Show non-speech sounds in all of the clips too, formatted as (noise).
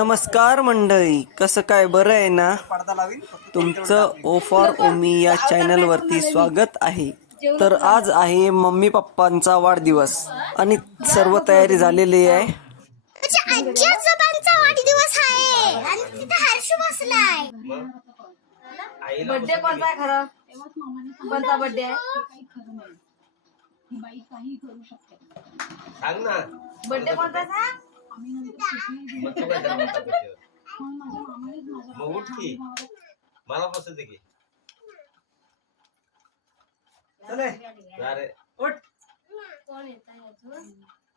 नमस्कार मंडळी कसं काय बरं आहे ना? पडदा लावीन. तुमचं ओ फॉर ओमी या चॅनलवरती स्वागत आहे. तर आज आहे मम्मी पप्पांचा वाढदिवस आणि सर्व तयारी झालेली आहे. माझ्या आजी आजोबांचा वाढदिवस आहे आणि तिथे हर्ष बसलाय. बर्थडे कोणता आहे खरं? कोणता बर्थडे आहे? सांग ना. बर्थडे कोणता? मग तू काय जन्म होता त्याच्यावर? मग उठ की. मला बसत की. चले अरे उठ.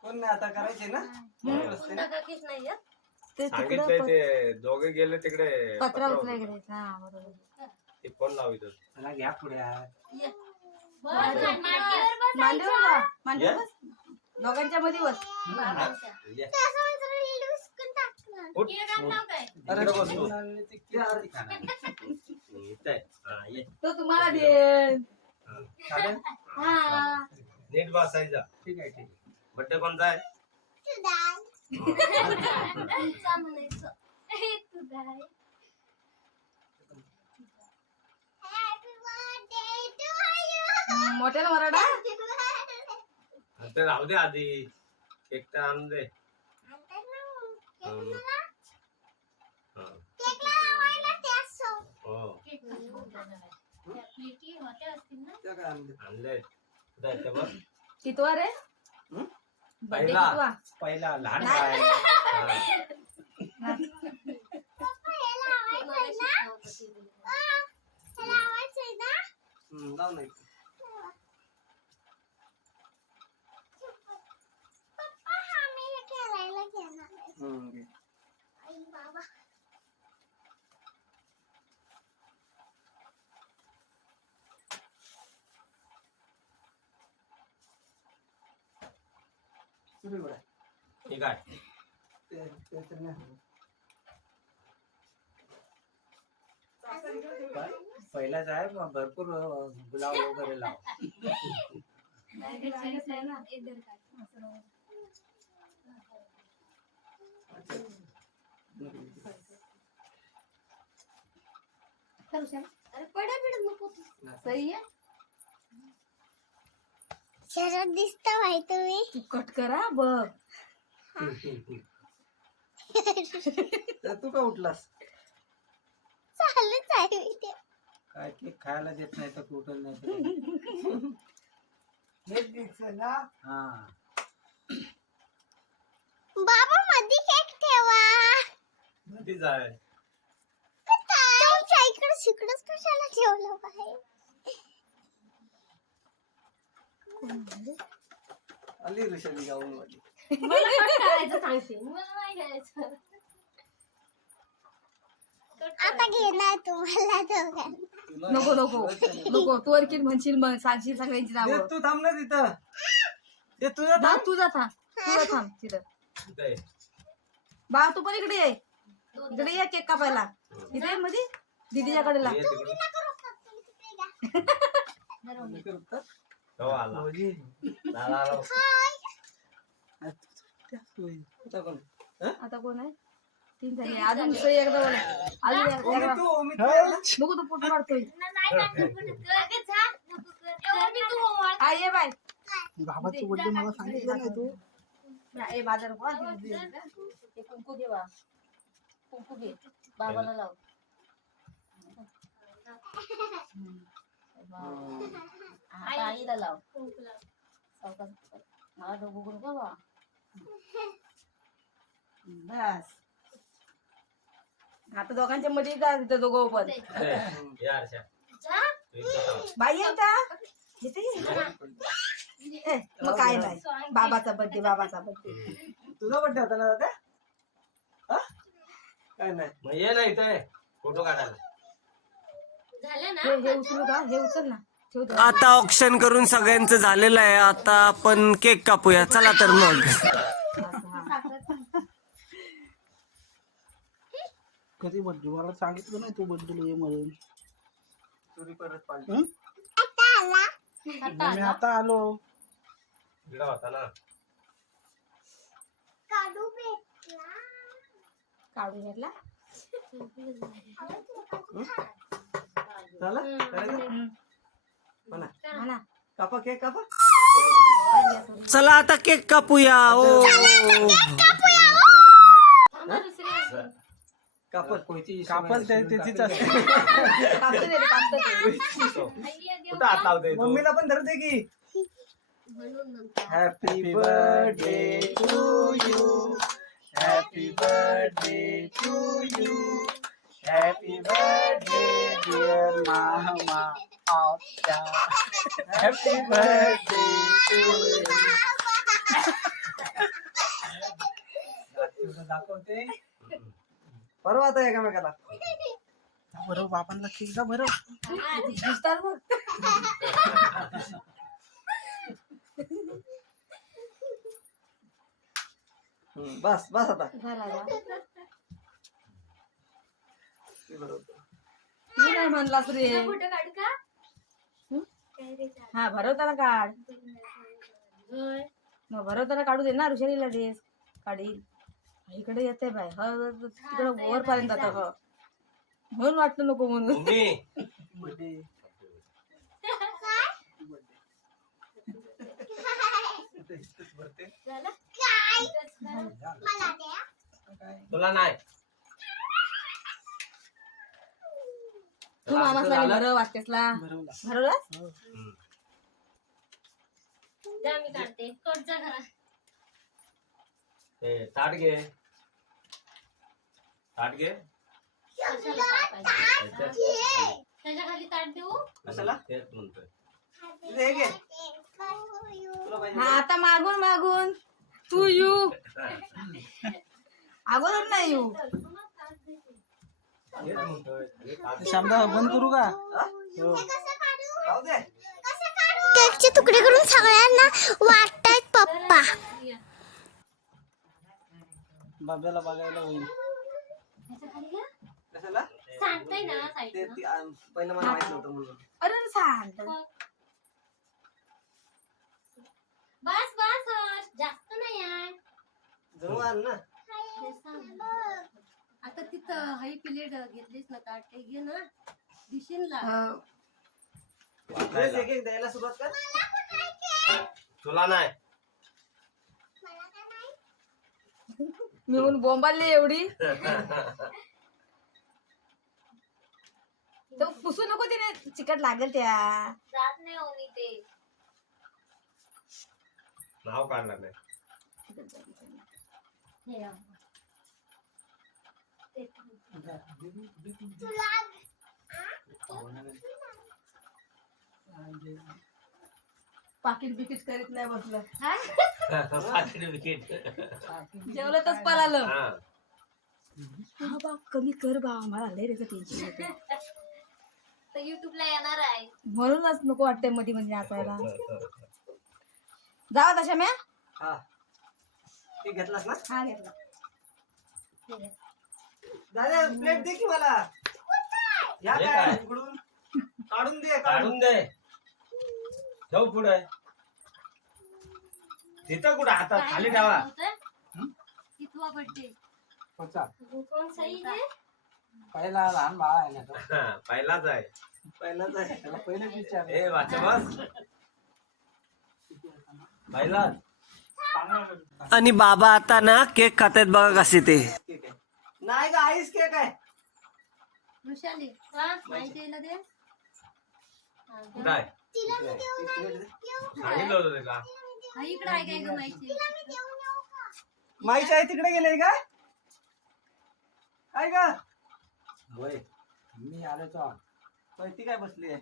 कोण नाही आता करायचे ना? बसते ना? ते सांगितलंय तिकडं ते दोघे गेले तिकडे पत्रा उचलाय उचलून. करायचा. हा बरोबर. ते फ़ोन लावित? होते. मला घ्या पुढे मांडीवर जा. मांडीवर बस. दोघांच्या मध्ये बस? ये. उठ. अरे इकडे बस तू. (laughs) आहे. हा, ये. तुम्हाला दे हा. चालेल? नीट बसायचा ठीक आहे ठीक आहे बड्डे कोणता आहे मोठ्याला वराडा ते राहू दे आधी केक तर आणून दे हा. आणलं? कितवा रे बर्थडे पहिला. कितवा पहिला लहान. बाळ. हा. हम्म, नाही हम्म, घे. सुरू आहे बरं. ठीक आहे ते- ते तर नाही. पहिलाच आहे मग भरपूर गुलाब वगैरे लाव. सही आहे? शरद दिसत भाई तुम्ही. तू कट करा बघ. (laughs) तर तू का उठलास? चालूच आहे video. काय केक खायला देत नाही तर कुठं नाही तर (laughs) हा. बाबा मध्ये केक ठेवा. मध्येच आहे. तुमच्या इकडे कशाला ठेवलं बाहेर आली ऋषाली गाऊन वाली. आता घेणार तुम्हाला दोघांना. नको नको. नको. तू वरकील म्हणशील मग सांगशील सगळ्यांची नावं तू थांब ना तिथं. ते तुझं थांब. तू जा थांब. तू जा थांब तिथं. आहे. बा तू पण इकडे ये. इकडे ये केक कापायला. इथे ये मध्ये दीदीच्याकडे ला. ये तिकडे. करतात. हो आला भाऊजी. आला, आला. आता कोण? आता कोण आहे तीन झाले अजून दुसरं एकदा बोला अजून एक- ओमी एकदा तू, ओमी तू. बघू तू फोटो काढतोय हा ये बाय बाबाचं बर्थडे मला सांगितलं नाही तू ए बाजार नको हा, दे, दे, दे. ते कुंकू घे बा कुंकू घे बाबाला लाव हम्म. आता आईला लाव सावकाश मला डोकं करू का बा बस आता दोघांच्या मध्ये जा तिथं दोघं पण आहे. बाई का येते ए, मग काय नाही बाबाचा बर्थडे बाबाचा बर्थडे तुझा बड्डे होता ना दादा? हा? काय नाही मग ये ना इथं फोटो काढायला. हे हे उचलू का हे उचल ना. ठेव ते. आता ऑप्शन करून सगळ्यांचं झालेलं आहे. आता आपण केक कापूया. चला तर मग. कधी बर्थडे मला सांगितलं नाही तू बर्थडे ये म्हणून. तुरी परत पाहिजे. हं? आता आला. मी आता आलो. काढून घेतला? झालं? करायचं? म्हणा. ना कापा केक कापा. चला आता केक कापूया. ओ. कापल. कापल ते त्याचीच असते. (laughs) कुठं हात? मम्मीला पण धरते की. Happy birthday to you happy birthday to you happy birthday dear मामा हॅपी बर्थडे टू दाखवते परवा आता एकामेकाला बरोबर बापांना केक दा बरं दिसतात बघ. हम्म, बस बस आता. तू नाही म्हणलास रे. हा? भरवताना काढ. मग भरवताना काढू दे ना ऋषालीला देस काढील इकडे येते बाय ह तिकडे वर पर्यंत आता ह. म्हणून वाटलं नको म्हणून. मम्मी. मला द्या तुला नाही. मामासला भरव वाटतेसला भरवला. हम्म. ते ताट घे. ताट घे. त्याच्याखाली ताट देऊ? कशाला? तेच म्हणतोय. हे घे. तुला पाहिजे हा आता मागून मागून. तू यू (laughs) अगोदर नाही यू तेच म्हणतोय अरे ताट शामदा बंद करू का? केकचे तुकडे करून सगळ्यांना वाटतायत पप्पा. बाब्याला बघायला होईल. पहिलं मला माहीत नव्हतं म्हणून. अरे सांग बस बस जास्त नाही आण ना. आता तिथं हाई प्लेट घेतलीस ना ताट घे ना. एक एक द्यायला सुरुवात कर. तुला नाही. मी म्हणून बोंबालली एवढी. (laughs) तो पुसू नको तिने. चिकट लागेल त्या. जात नाही ओनी ते. नाव काढणार नाही. पाकिट बिकिट करीत नाही बसलं. पाकिट विकेट जेवलं तच पळालं. हा. बा कमी कर बा मला लय रे टेन्शन येतं. तर युट्यूब ला येणार आहे. म्हणूनच नको वाटतंयमध्ये मध्ये नाचायला. जावा तशा म्या. हा. घेतलास ना? हा घेतला. दादा प्लेट दे की मला. या हे काय? काय? इकडून काढून दे काढून. काढून दे. ठेव पुढे. तिथं कुठं? हातात खाली ठेवा. कितवा बर्थडे कोचा कोण सही दे पहिला लहान बाळ आहे ना तो. हा, पहिलाच आहे. पहिलाच आहे. त्याला पहिलेच विचार. ए वाचा बस. पहिलाच. आणि बाबा आता ना केक खातायत बघा कसे ते. आहे. नाही का आईस केक आहे. वृषाली माहिती आहे ना ते? कुठं आहे? सांगितलं होतं ते का? हा इकडे आहे काय ग माहिती? माईची आई तिकडे गेले का? काय का होय मी आलो तो. ती काय बसली आहे?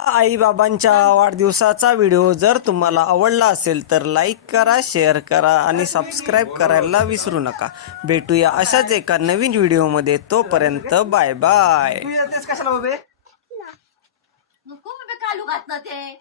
आई बाबांच्या वाढदिवसाचा व्हिडिओ जर तुम्हाला आवडला असेल तर लाईक करा शेअर करा आणि सबस्क्राईब करायला विसरू नका. भेटूया अशाच एका नवीन व्हिडिओमध्ये. तोपर्यंत बाय बाय. तू येतेस कशाला बाबे? नको मी कालू घातलं ते.